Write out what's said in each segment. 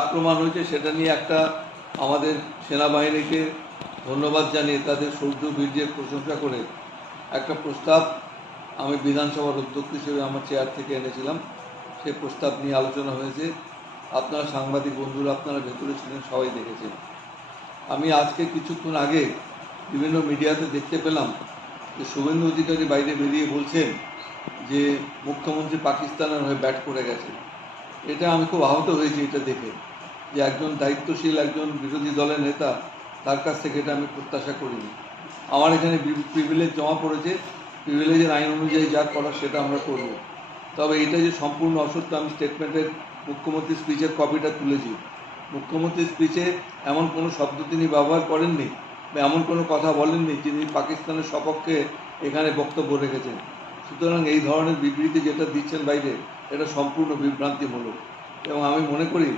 আক্রমণ হয়েছে, সেটা নিয়ে একটা আমাদের সেনাবাহিনীকে ধন্যবাদ জানিয়ে তাদের শৌর্য বীর্যের প্রশংসা করে একটা প্রস্তাব আমি বিধানসভার অধ্যক্ষ হিসেবে আমার চেয়ার থেকে এনেছিলাম। সেই প্রস্তাব নিয়ে আলোচনা হয়েছে। আপনারা সাংবাদিক বন্ধুরা, আপনারা ভেতরে ছিলেন, সবাই দেখেছেন। আমি আজকে কিছুক্ষণ আগে বিভিন্ন মিডিয়াতে দেখতে পেলাম যে শুভেন্দু অধিকারী বাইরে বেরিয়ে বলছেন যে মুখ্যমন্ত্রী পাকিস্তানের হয়ে ব্যাট করে গেছে এটা আমি খুব আহত হয়েছি এটা দেখে। যে একজন দায়িত্বশীল, একজন বিরোধী দলের নেতা, তার কাছ থেকে এটা আমি প্রত্যাশা করিনি। আমার এখানে প্রিভিলেজ জমা পড়েছে। প্রিভিলেজের আইন অনুযায়ী যা করার সেটা আমরা করব। তবে এটা যে সম্পূর্ণ অসত্য, আমি স্টেটমেন্টের মুখ্যমন্ত্রী স্পিচের কপিটা তুলেছি। মুখ্যমন্ত্রী স্পিচে এমন কোনো শব্দ তিনি ব্যবহার করেননি বা এমন কোনো কথা বলেননি যিনি পাকিস্তানের সপক্ষে এখানে বক্তব্য রেখেছেন। সুতরাং এই ধরনের বিবৃতি যেটা দিচ্ছেন বাইরে, এটা সম্পূর্ণ বিভ্রান্তিমূলক। এবং আমি মনে করি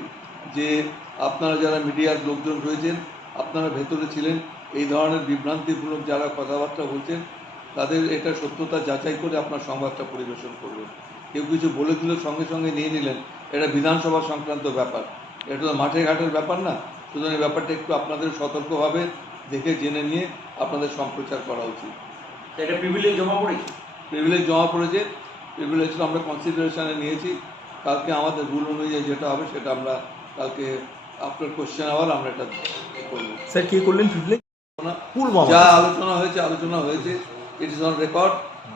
যে আপনারা যারা মিডিয়ার লোকজন রয়েছেন আপনারা ভেতরে ছিলেন এই ধরনের বিভ্রান্তিমূলক যারা কথাবার্তা বলছেন তাদের এটা সত্যতা যাচাই করে আপনার সংবাদটা পরিবেশন করবেন। কেউ কিছু বলে দিল সঙ্গে সঙ্গে নিয়ে নিলেন এটা বিধানসভা সংক্রান্ত ব্যাপার। এটা তো মাঠে ঘাটের ব্যাপার না। সুতরাং এই ব্যাপারটা একটু আপনাদের সতর্কভাবে দেখে জেনে নিয়ে আপনাদের সম্প্রচার করা উচিত। এটা প্রিভিলেজ জমা পড়েছে? প্রিভিলেজ জমা পড়েছে। প্রিভিলেজটা আমরা কনসিডারেশনে নিয়েছি। কালকে আমাদের রুল অনুযায়ী যেটা হবে সেটা আমরা কালকে আপনার কোশ্চেন আওয়ার আমরা এটা করব। স্যার কে করলেন না, যা আলোচনা হয়েছে আলোচনা হয়েছে। ইট ইস অন রেকর্ড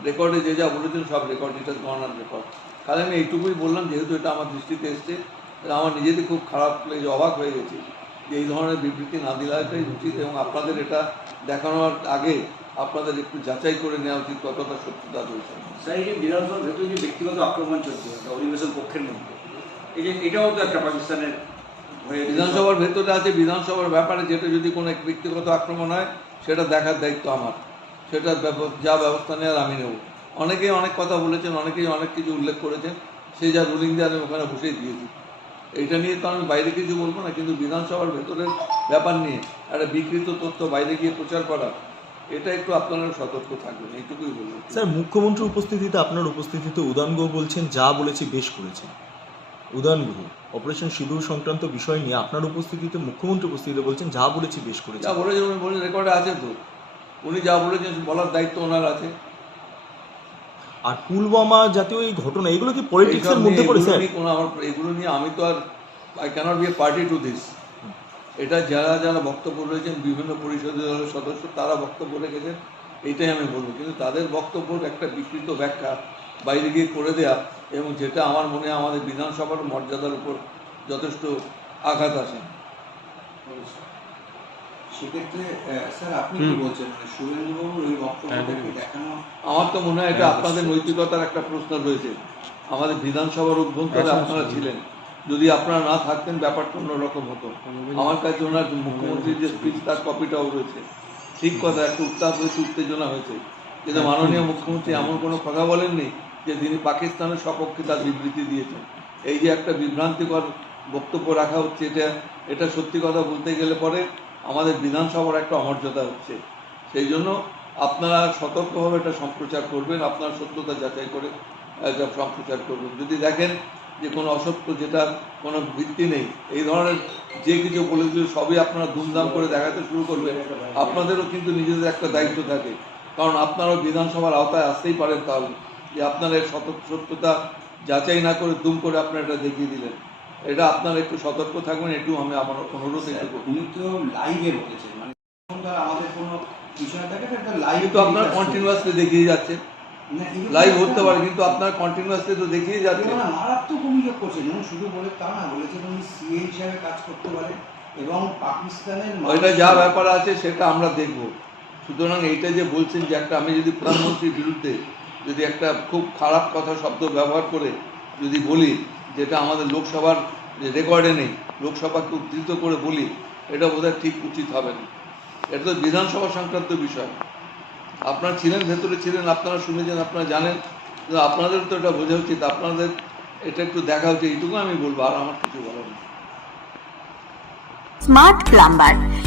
রেকর্ডে যে যা বলেছেন সব record it is gone on record তাহলে আমি এইটুকুই বললাম যেহেতু এটা আমার দৃষ্টিতে এসছে এটা আমার নিজেদের খুব খারাপ লেগে অবাক হয়ে গেছে যে এই ধরনের বিবৃতি না দেওয়াটাই উচিত এবং আপনাদের এটা দেখানোর আগে আপনাদের একটু যাচাই করে নেওয়া উচিত কতটা সত্যতা রয়েছে। স্যার এই যে বিধানসভার ভেতরে যে ব্যক্তিগত আক্রমণ চলছে অধিবেশন পক্ষের মধ্যে এই যে এটাও তো একটা পাকিস্তানের বিধানসভার ভেতরে আছে বিধানসভার ব্যাপারে যেটা যদি কোনো ব্যক্তিগত আক্রমণ হয় সেটা দেখার দায়িত্ব আমার। সেটা যা ব্যবস্থা নেওয়ার আমি নেব। অনেকেই অনেক কথা বলেছেন অনেকেই অনেক কিছু উল্লেখ করেছেন। সেই যা রুলিং দিয়ে আমি ওখানে বসেই দিয়েছি। এটা নিয়ে তো আমি বাইরে কিছু বলব না কিন্তু বিধানসভার ভেতরের ব্যাপার নিয়ে একটা বিকৃত তথ্য বাইরে গিয়ে প্রচার করা এটা একটু আপনারা সতর্ক থাকবেন এইটুকুই বলব। স্যার মুখ্যমন্ত্রীর উপস্থিতিতে আপনার উপস্থিতিতে উদান বলছেন যা বলেছি বেশ করেছেন। গুহ অপারেশন সিঁদুর সংক্রান্ত বিষয় নিয়ে আপনার উপস্থিতিতে মুখ্যমন্ত্রী উপস্থিতিতে বলছেন যা বলেছি বেশ করেছেন যা বলেছেন উনি বলে রেকর্ডে আছে তো। উনি যা বলেছেন বলার দায়িত্ব ওনার আছে। আর পুলওয়ামা জাতীয় এই ঘটনা এগুলো কি পলিটিক্সের মধ্যে পড়ে স্যার এগুলো নিয়ে আমি তো আর I cannot be a party to this এটা যারা যারা বক্তব্য রয়েছেন বিভিন্ন পরিষদের দলের সদস্য তারা বক্তব্য রেখেছেন এটাই আমি বলব। কিন্তু তাদের বক্তব্যর একটা বিকৃত ব্যাখ্যা বাইরে গিয়ে করে দেয়া এবং যেটা আমার মনে হয় আমাদের বিধানসভার মর্যাদার উপর যথেষ্ট আঘাত আসে মানে দেখানো আমার তো মনে হয় এটা হ্যাঁ, আপনাদের নৈতিকতার একটা প্রশ্ন রয়েছে। আমাদের বিধানসভার অভ্যন্তরে আপনারা ছিলেন। যদি আপনারা না থাকতেন ব্যাপারটা অন্যরকম হতো। আমার কাছে ওনার মুখ্যমন্ত্রীর যে স্পিচ তার কপিটাও রয়েছে। ঠিক কথা একটা উত্তাপ হয়েছে উত্তেজনা হয়েছে। কিন্তু মাননীয় মুখ্যমন্ত্রী এমন কোনো কথা বলেননি যে তিনি পাকিস্তানের সপক্ষে তার বিবৃতি দিয়েছেন। এই যে একটা বিভ্রান্তিকর বক্তব্য রাখা হচ্ছে, এটা এটা সত্যি কথা বলতে গেলে পরে আমাদের বিধানসভার একটা অমর্যাদা হচ্ছে। সেই জন্য আপনারা সতর্কভাবে এটা সম্প্রচার করবেন, আপনার সত্যতা যাচাই করে সম্প্রচার করবেন। যদি দেখেন যে কোনো অসত্য যেটা কোনো ভিত্তি নেই, এই ধরনের যে কিছু বলে দিলে সবই আপনারা ধুমধাম করে দেখাতে শুরু করবেন। আপনাদেরও কিন্তু নিজেদের একটা দায়িত্ব থাকে। কারণ আপনারাও বিধানসভার আওতায় আসতেই পারেন তাহলে। যে আপনারা এর সত- সত্যতা যাচাই না করে দুম করে আপনারা এটা দেখিয়ে দিলেন। এটা আপনারা একটু সতর্ক থাকবেন একটু আমি আমার অনুরোধ একটু। উনি তো লাইভে বলেছেন মানে আমাদের কোনো বিষয় থাকে সেটা লাইভ কিন্তু আপনারা কন্টিনিউয়াসলি দেখিয়ে যাচ্ছেন। লাইভ হতে পারে কিন্তু আপনারা কন্টিনিউয়াসলি তো দেখিয়ে যাচ্ছেন। না মারাত্মক অভিযোগ করছেন উনি শুধু বলে তা না বলেছেন উনি সিএ হিসাবে কাজ করতে পারেন এবং পাকিস্তানের ওইটা যা ব্যাপার আছে সেটা আমরা দেখব। সুতরাং এইটা যে বলছেন যে একটা আমি যদি প্রধানমন্ত্রীর বিরুদ্ধে যদি একটা খুব খারাপ কথা শব্দ ব্যবহার করে যদি বলি, যেটা আমাদের লোকসভার রেকর্ডে নেই লোকসভাকে উদ্ধৃত করে বলি, এটা বোধহয় ঠিক উচিত হবে না। এটা তো বিধানসভা সংক্রান্ত বিষয়। আপনারা ছিলেন, ভেতরে ছিলেন, আপনারা শুনেছেন, আপনারা জানেন আপনাদের তো এটা বোঝা উচিত। আপনাদের এটা একটু দেখা উচিত। এইটুকু আমি বলব, আর আমার কিছু বলার নেই। Smart plumber